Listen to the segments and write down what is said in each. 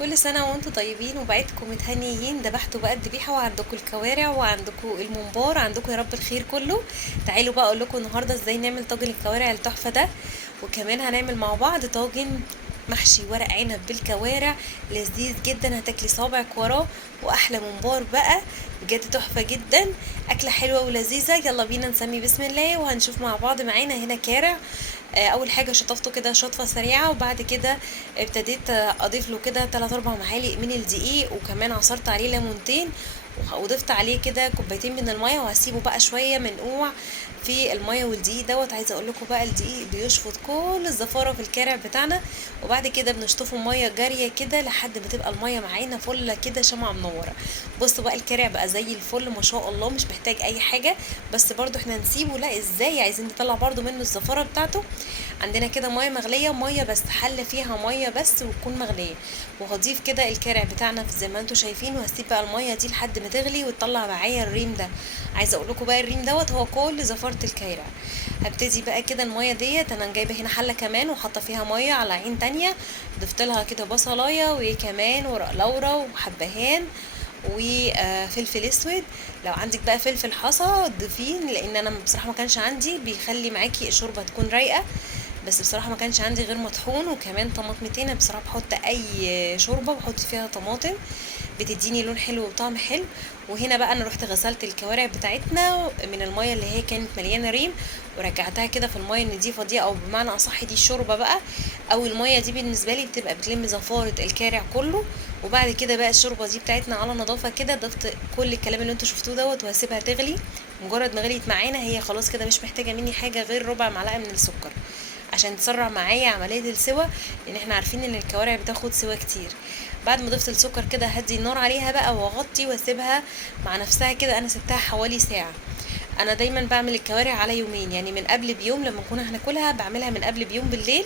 كل سنة وانتم طيبين وبعيدكم متهنيين. ذبحتوا بقى الذبيحة وعندكم الكوارع وعندكم الممبار، عندكم يا رب الخير كله. تعالوا بقى اقول لكم النهارده ازاي نعمل طاجن الكوارع التحفة ده، وكمان هنعمل مع بعض طاجن محشي ورق عنب بالكوارع لذيذ جدا، هتاكلي صابعك وراه. واحلى ممبار بقى، بجد تحفة جدا. اكلة حلوة ولذيذة. يلا بينا نسمي بسم الله وهنشوف مع بعض. معانا هنا كارع. اول حاجه شطفته كده شطفه سريعه، وبعد كده ابتديت اضيف له كده 3 4 معالق من الدقيق، وكمان عصرت عليه ليمونتين، وضفت عليه كده كوبايتين من الميه، وهسيبه بقى شويه منقوع في الميه والدقيق دوت. عايزه اقول لكم بقى الدقيق بيشفط كل الزفاره في الكارع بتاعنا، وبعد كده بنشطفه ميه جاريه كده لحد ما تبقى الميه معانا فله كده شمعه منوره. بصوا بقى الكارع بقى زي الفل ما شاء الله، مش محتاج اي حاجه. بس برضو احنا نسيبه؟ لا، ازاي؟ عايزين نطلع برضو منه الزفاره بتاعته. عندنا كده ميه مغليه، ميه بس حله فيها ميه بس وتكون مغليه، وهضيف كده الكارع بتاعنا زي ما انتم شايفين، وهسيب بقى الميه دي لحد ما تغلي وتطلع معايا الريم ده. عايزه اقول لكم بقى الريم دوت هو كل زفاره الكارع. هبتدي بقى كده الميه ديت، انا جايبه هنا حله كمان وحاطه فيها ميه على عين تانية، ضفت لها كده بصلايه وكمان ورق لورا وحبهان وفلفل اسود. لو عندك بقى فلفل حصى ضيفيه، لان انا بصراحه ما كانش عندي، بيخلي معاكي الشوربه تكون رايقه. بس بصراحه ما كانش عندي غير مطحون، وكمان طماطمتين. أنا بصراحه بحط اي شوربه بحط فيها طماطم، بتديني لون حلو وطعم حلو. وهنا بقى انا رحت غسلت الكوارع بتاعتنا من الميه اللي هي كانت مليانه ريم، ورجعتها كده في الميه النضيفه دي، او بمعنى اصح دي الشوربه بقى، او الميه دي بالنسبه لي بتبقى بتلم زفاره الكارع كله. وبعد كده بقى الشوربه دي بتاعتنا على نظافه كده، ضفت كل الكلام اللي انتوا شفتوه دوت، وهسيبها تغلي. مجرد ما غليت معانا هي خلاص كده، مش محتاجه مني حاجه غير ربع معلقه من السكر عشان تسرع معايا عمليه السوى، لان احنا عارفين ان الكوارع بتاخد سوى كتير. بعد ما ضفت السكر كده هدي النار عليها بقى واغطي واسيبها مع نفسها كده. انا سبتها حوالي ساعه. انا دايما بعمل الكوارع على يومين، يعني من قبل بيوم لما نكون هناكلها بعملها من قبل بيوم بالليل،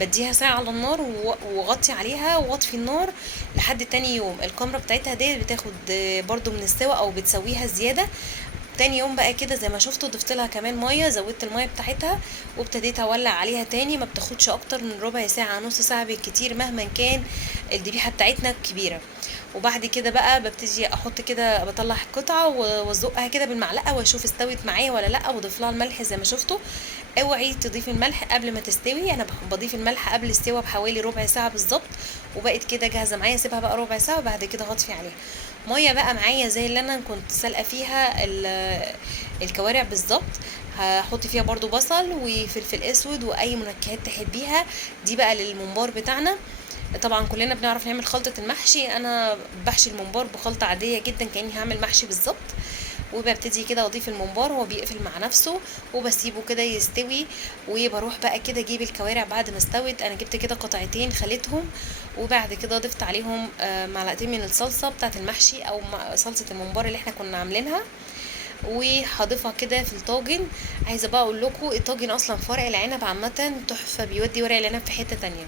بديها ساعه على النار واغطي عليها واطفي النار لحد تاني يوم. الكمره بتاعتها دي بتاخد برضو من السوا او بتسويها زياده. تاني يوم بقى كده زي ما شفتوا ضفت لها كمان ميه، زودت الميه بتاعتها وابتديت اولع عليها تاني. ما بتاخدش اكتر من ربع ساعه نص ساعه بالكتير مهما كان الذبيحه بتاعتنا كبيره. وبعد كده بقى ببتدي احط كده، بطلع قطعه وازقها كده بالمعلقه واشوف استوت معايا ولا لا، واضيف لها الملح زي ما شفتوا. اوعي تضيفي الملح قبل ما تستوي، انا بضيف الملح قبل السوا بحوالي ربع ساعه بالظبط. وبقت كده جاهزه معايا، اسيبها بقى ربع ساعه وبعد كده هطفي عليها. ميه بقى معايا زي اللي انا كنت سالقه فيها الكوارع بالظبط. هحط فيها برضو بصل وفلفل اسود واي منكهات تحبيها. دي بقى للممبار بتاعنا. طبعا كلنا بنعرف نعمل خلطة المحشي، انا بحشي الممبار بخلطة عادية جدا كأني هعمل محشي بالظبط. وببتدي كده اضيف الممبار وهو بيقفل مع نفسه، وبسيبه كده يستوي. وبروح بقى كده اجيب الكوارع بعد ما استوت، انا جبت كده قطعتين خليتهم، وبعد كده ضفت عليهم معلقتين من الصلصة بتاعة المحشي او صلصة الممبار اللي احنا كنا عاملينها، وهضيفها كده في الطاجن. عايزه بقى اقول لكم الطاجن اصلا في ورق العنب عامه تحفه، بيودي ورق العنب في حته تانية.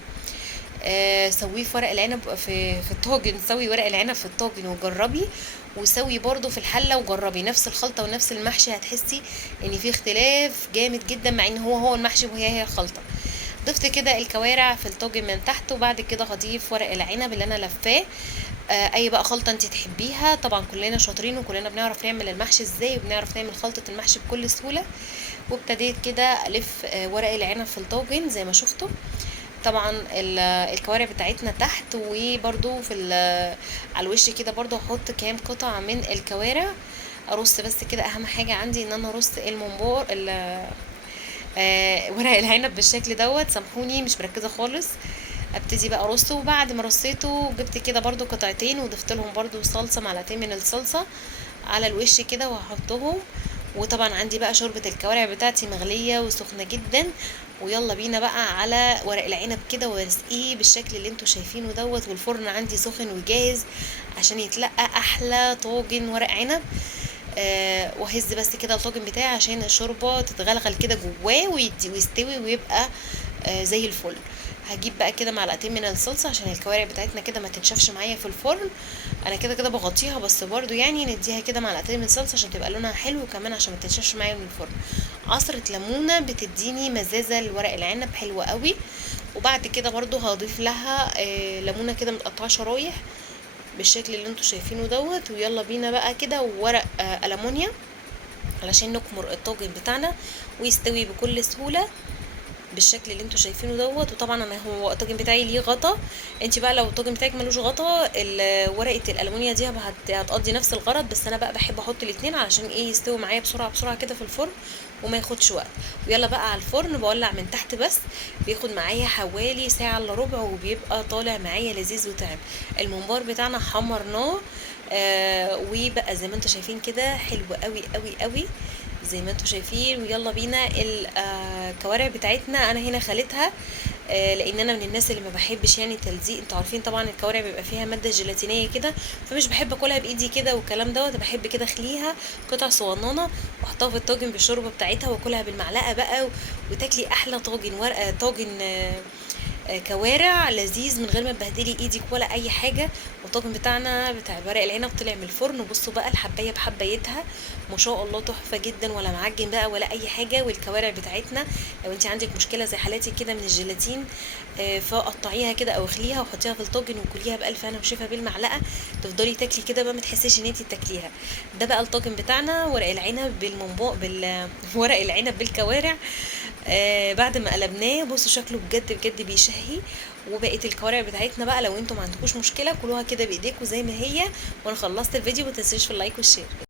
سويه في ورق العنب في الطاجن، سوي ورق العنب في الطاجن وجربي، وسوي برضو في الحله وجربي نفس الخلطه ونفس المحشي، هتحسي ان في اختلاف جامد جدا مع ان هو المحشي وهي هي الخلطه. ضفت كده الكوارع في الطاجن من تحت، وبعد كده هضيف ورق العنب اللي انا لفاه. اي بقى خلطه انت تحبيها، طبعا كلنا شاطرين وكلنا بنعرف نعمل المحشي ازاي، وبنعرف نعمل خلطه المحشي بكل سهوله. وابتديت كده الف ورق العنب في الطاجن زي ما شفتوا. طبعا الكوارع بتاعتنا تحت، وبرده على الوش كده برضو احط كام قطعه من الكوارع. ارص بس كده، اهم حاجه عندي ان انا ارص الممبار ورق العنب بالشكل دوت. سامحوني مش مركزه خالص. ابتدي بقى ارصه، وبعد ما رصيته جبت كده برضو قطعتين وضفت لهم برضو صلصه، معلقتين من الصلصه على الوش كده وهحطهم. وطبعا عندي بقى شوربة الكوارع بتاعتي مغلية وسخنة جدا. ويلا بينا بقى على ورق العنب كده وارسقيه بالشكل اللي انتوا شايفينه دوت، والفرن عندي سخن وجاهز عشان يتلقى احلى طاجن ورق عنب. وهز بس كده الطاجن بتاعي عشان الشوربة تتغلغل كده جواه ويستوي ويبقى زي الفل. هجيب بقى كده معلقتين من الصلصه عشان الكوارع بتاعتنا كده ما تنشفش معايا في الفرن. انا كده كده بغطيها، بس برضو يعني نديها كده معلقتين من الصلصه عشان تبقى لونها حلو، وكمان عشان ما تنشفش معايا من الفرن. عصره ليمونه بتديني مزازه لورق العنب حلوه قوي. وبعد كده برضو هضيف لها ليمونه كده متقطعه شرايح بالشكل اللي انتوا شايفينه دوت. ويلا بينا بقى كده، وورق ألمونيا علشان نكمر الطاجن بتاعنا ويستوي بكل سهوله بالشكل اللي انتوا شايفينه دوت. وطبعا انا هو الطاجن بتاعي ليه غطا، انت بقى لو الطاجن بتاعك ملوش غطا ورقه الالومنيا دي هتقضي نفس الغرض، بس انا بقى بحب احط الاتنين علشان ايه يستوي معايا بسرعه بسرعه كده في الفرن وما ياخدش وقت. ويلا بقى على الفرن، بولع من تحت بس، بياخد معايا حوالي ساعه الا ربع وبيبقى طالع معايا لذيذ وطعم. الممبار بتاعنا حمرناه وبقى زي ما انتوا شايفين كده حلو قوي قوي قوي زي ما انتوا شايفين. ويلا بينا الكوارع بتاعتنا انا هنا خليتها لان انا من الناس اللي ما بحبش يعني تلزيق. انتوا عارفين طبعا الكوارع بيبقى فيها ماده جيلاتينيه كده، فمش بحب اكلها بايدي كده والكلام دوت. بحب كده اخليها قطع صغننه واحطها في الطاجن بالشوربه بتاعتها واكلها بالمعلقه بقى، وتاكلي احلى طاجن ورقه طاجن كوارع لذيذ من غير ما تبهدلي ايدك ولا اي حاجه. والطاجن بتاعنا بتاع ورق العنب طلع من الفرن، وبصوا بقى الحبايه بحبايتها ما شاء الله تحفه جدا، ولا معجن بقى ولا اي حاجه. والكوارع بتاعتنا لو انت عندك مشكله زي حالاتي كده من الجيلاتين فقطعيها كده او اخليها وحطيها في الطاجن وكليها بالف هنا وشفا بالمعلقه، تفضلي تاكلي كده بقى ما تحسيش ان انت تاكليها. ده بقى الطاجن بتاعنا ورق العنب ورق العنب بالكوارع. بعد ما قلبناه بصوا شكله بجد بجد بيشهي. وبقيه الكوارع بتاعتنا بقى لو انتم ما عندكوش مشكله كلوها كده بايديكم زي ما هي. وانا خلصت الفيديو، ما تنسوش في اللايك والشير.